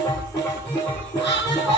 আমার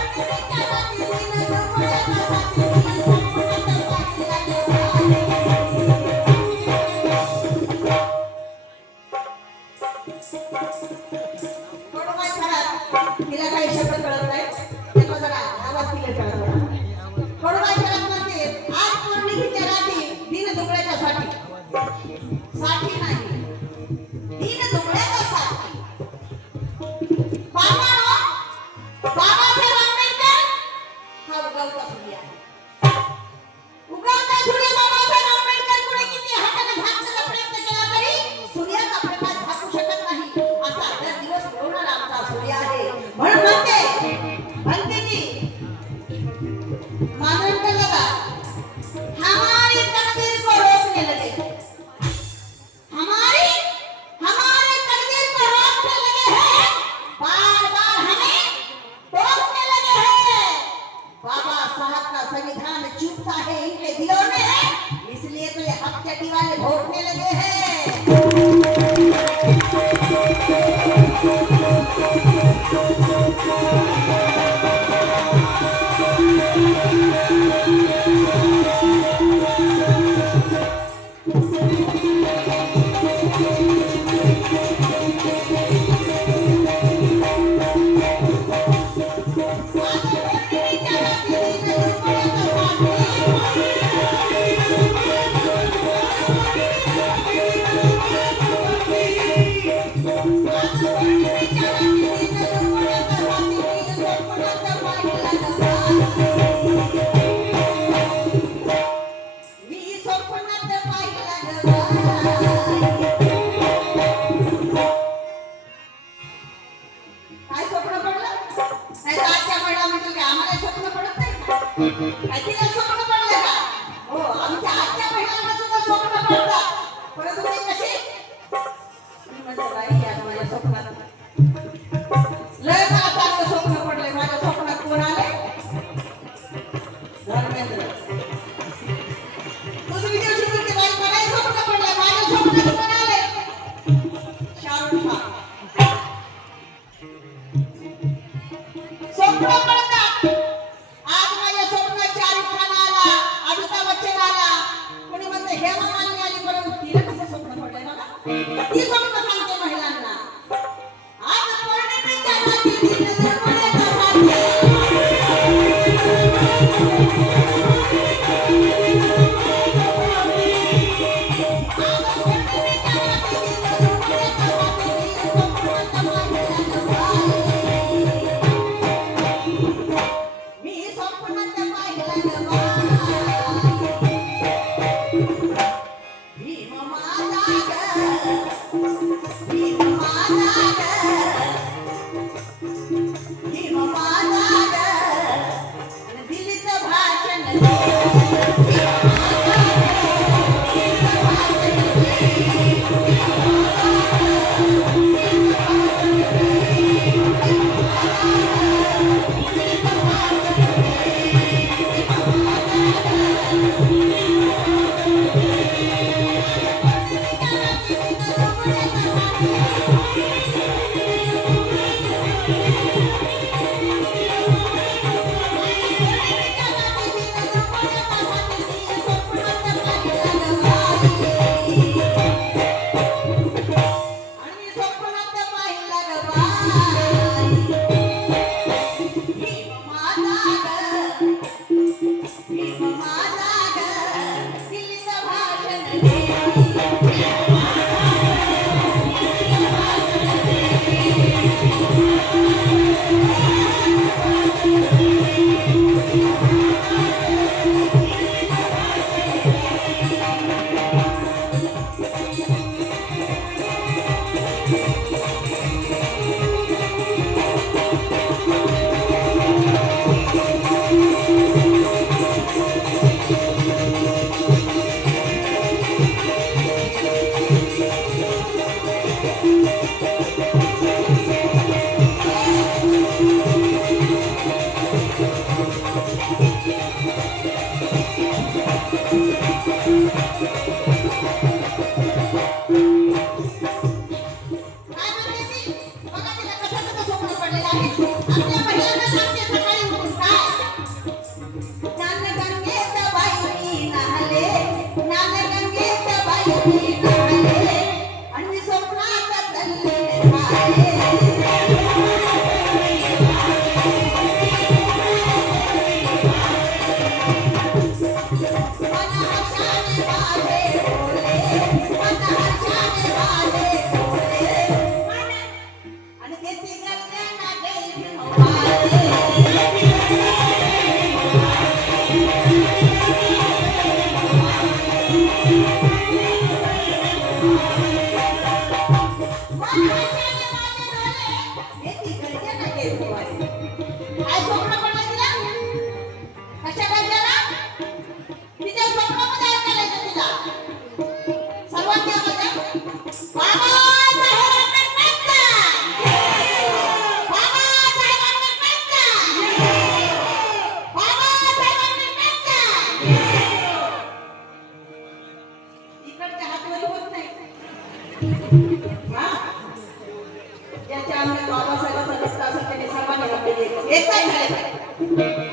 Thank you. 안돼 तिकडच्या हातवरी होत नाही. असेल त्याने सर्वांनी झाले.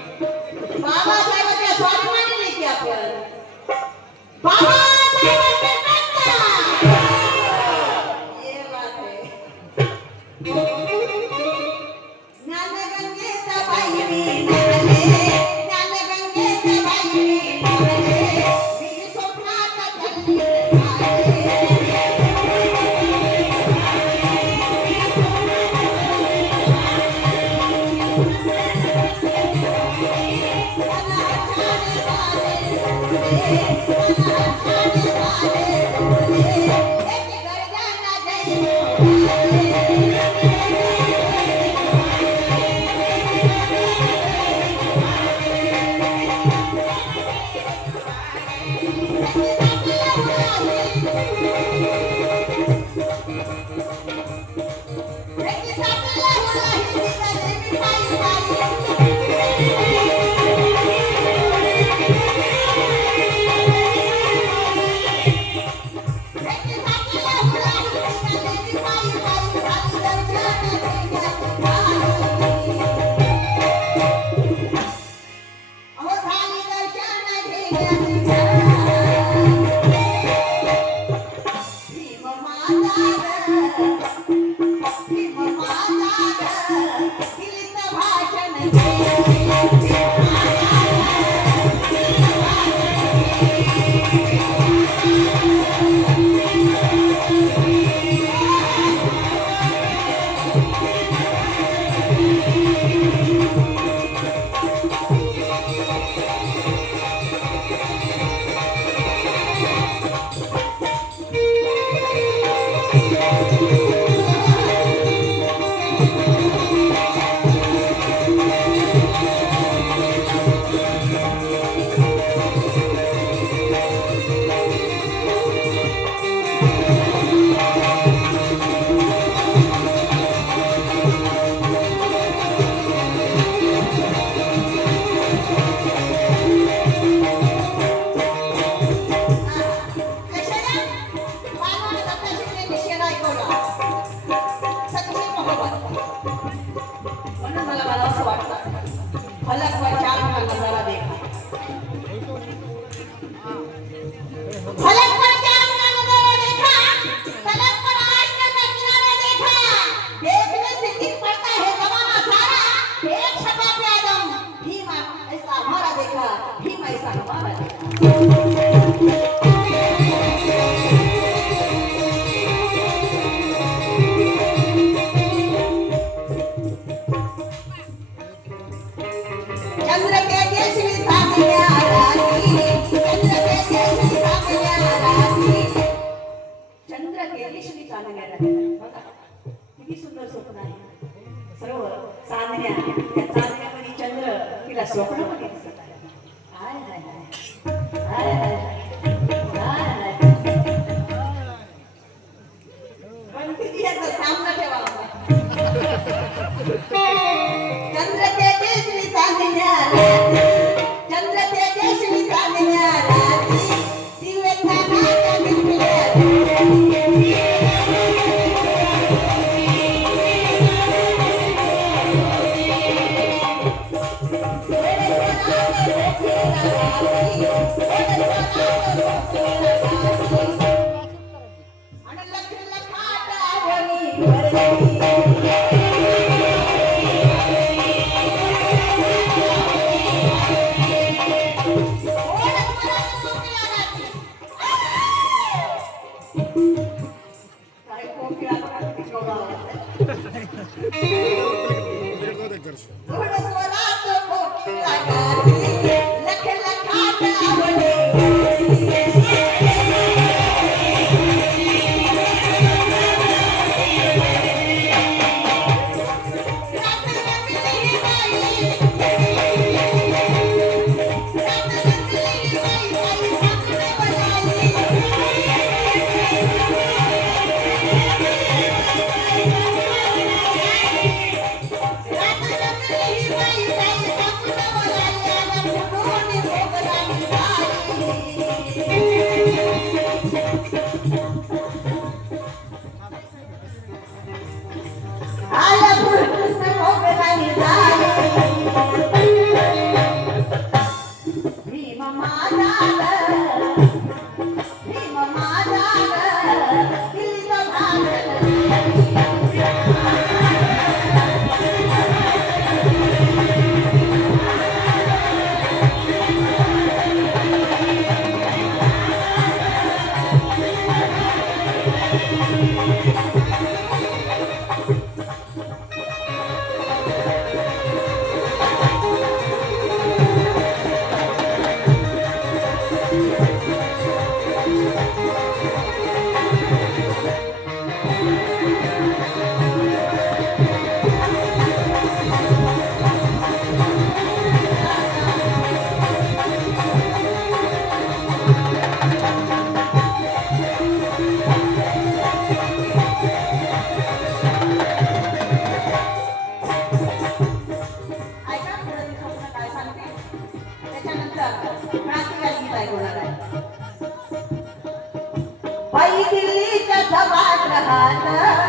Anna.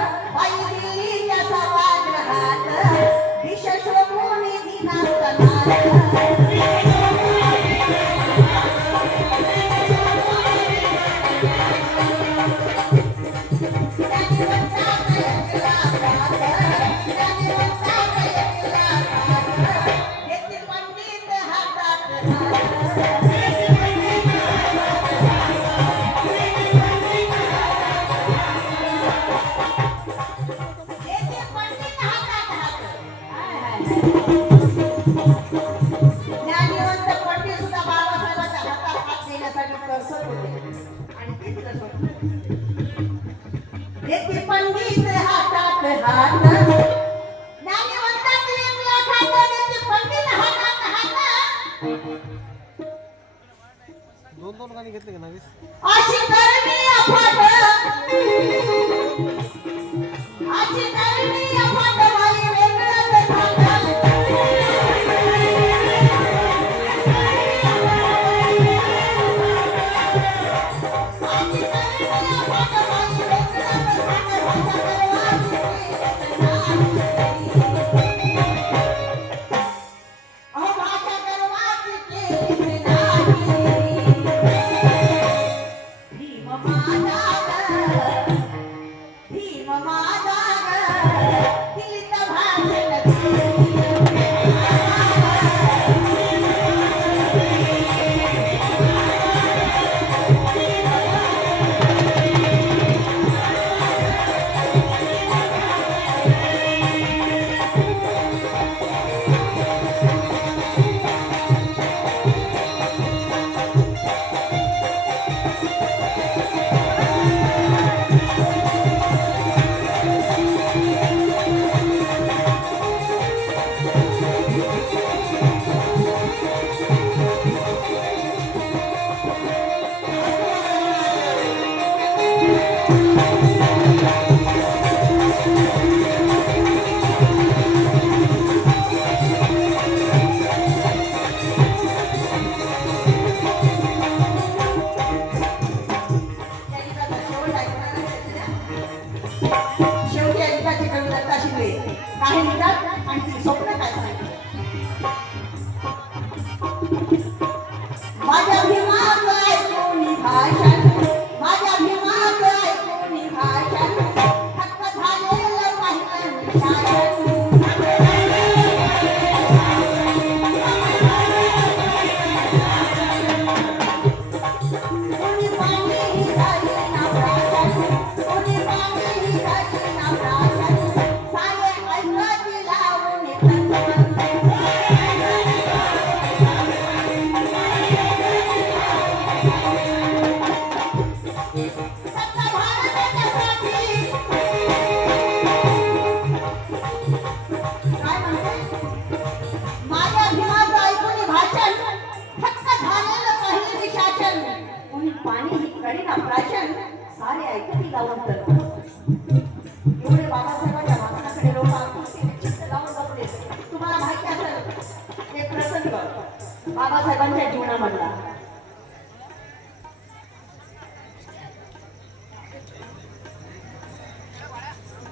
दोन दोन गाणी घेतले का नावीस? बाबासाहेबांच्या म्हणला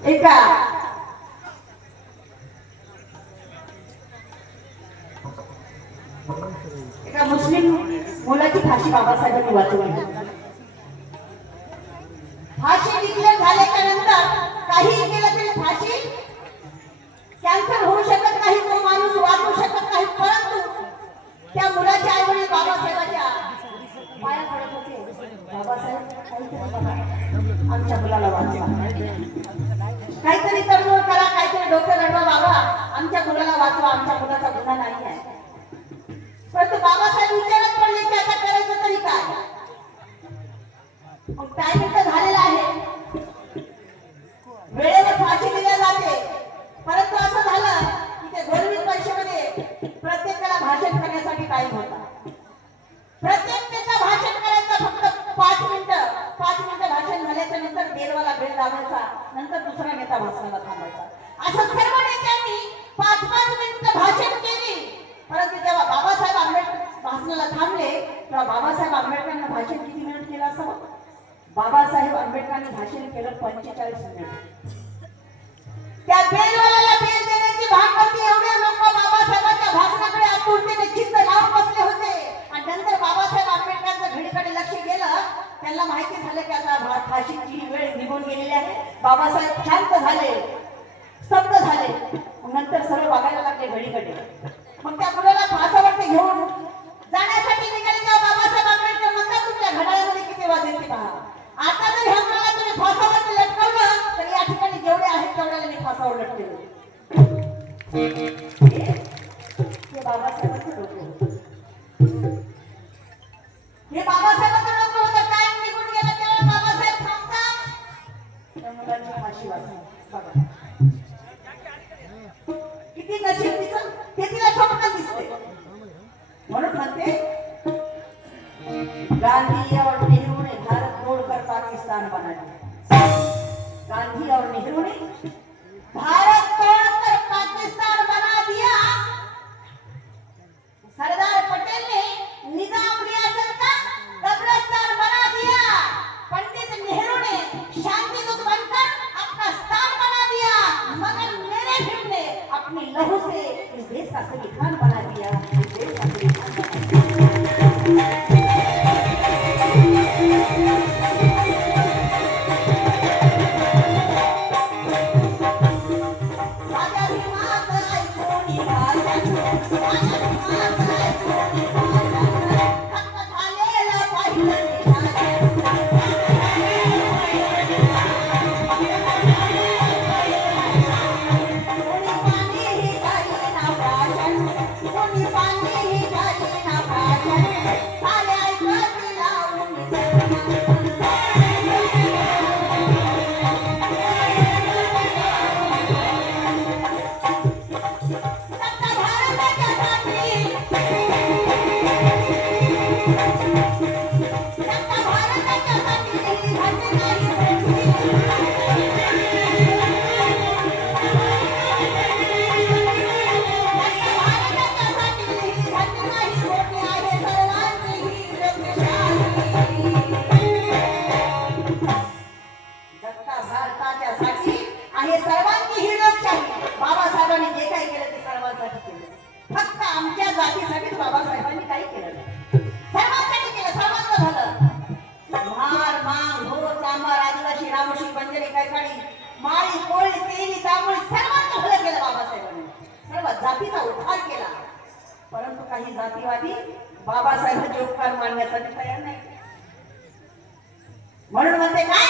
एका. एका मुस्लिम मुलाची फाशी बाबासाहेबांनी वाचवली. फाशी डिक्लेअर झाल्याच्यानंतर काही केलं तरी फाशी कॅन्सर होऊ शकत नाही तो माणूस वाचू शकत नाही परंतु त्या मुलाच्या आई बाबासाहेबाच्या पाया पडत होते. बाबासाहेब काहीतरी बघा. आमच्या मुलाला वाचवा काहीतरी तडजोड करा काहीतरी डोकं लढवा बाबा. आमच्या मुलाला वाचवा आमच्या मुलाचा गुन्हा नाही आहे. परंतु बाबासाहेब विचारत पडले की आता त्यांना माहिती झालं की आता फाशीची वेळ निघून गेलेली आहे. बाबासाहेब शांत झाले. स्तब्ध झाले. नंतर सर्व बघायला लागले घडीकडे मग त्या मुलाला फासावरती घेऊन जाण्यासाठी निघाले तेव्हा बाबासाहेब आंबेडकर म्हणतात तुमच्या घड्याळामध्ये किती वाजेल ते पहा. आता जर ह्या मुलाला तुम्ही फासावरती लटकवलं तर या ठिकाणी जेवढे आहेत तेवढ्याला मी फासावर लटकेल हे बाबासाहेबांचं डोकं हे बाबासाहेबांचं त्या फाशी वाचली बघा. किती नशीब तिचं? ते तिला स्वप्न दिसते. म्हणून म्हणते गांधी और नेहरू ने भारत छोड़कर पाकिस्तान बना दिया गांधी और नेहरू ने आणि सर्वांची हिरच चाहिए बाबासाहेबांनी जे काही केलं ते सर्वांसाठी केलं. फक्त आमच्या जातीसाठीच बाबासाहेबांनी काही केलं सर्वांसाठी केलं सर्वांचं झालं. मार मांग हो चांबार आदिवासी रामोशी बंजरी कैकाडी माळी कोळी तेली तांबळी सर्वांचं भलं केलं बाबासाहेबांनी. सर्व जातीचा उद्धार केला. परंतु काही जातीवादी बाबासाहेबांचे उपकार मानण्यासाठी तयार नाही. म्हणून म्हणते काय?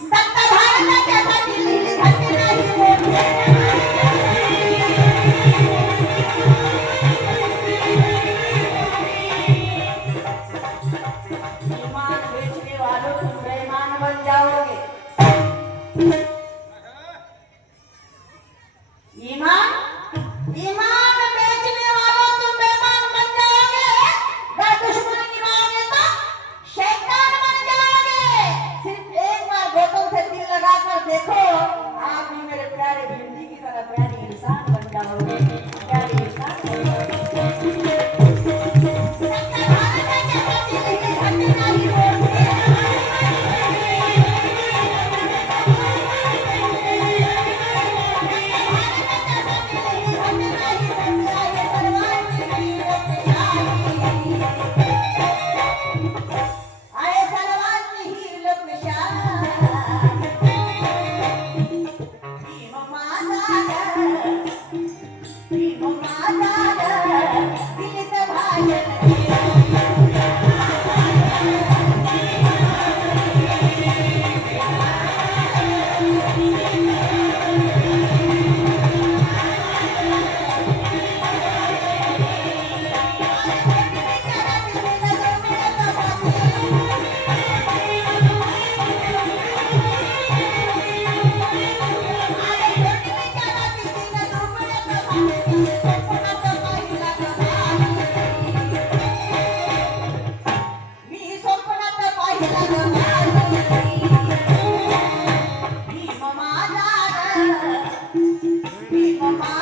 दत्त भारताच्यासाठी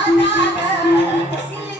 माता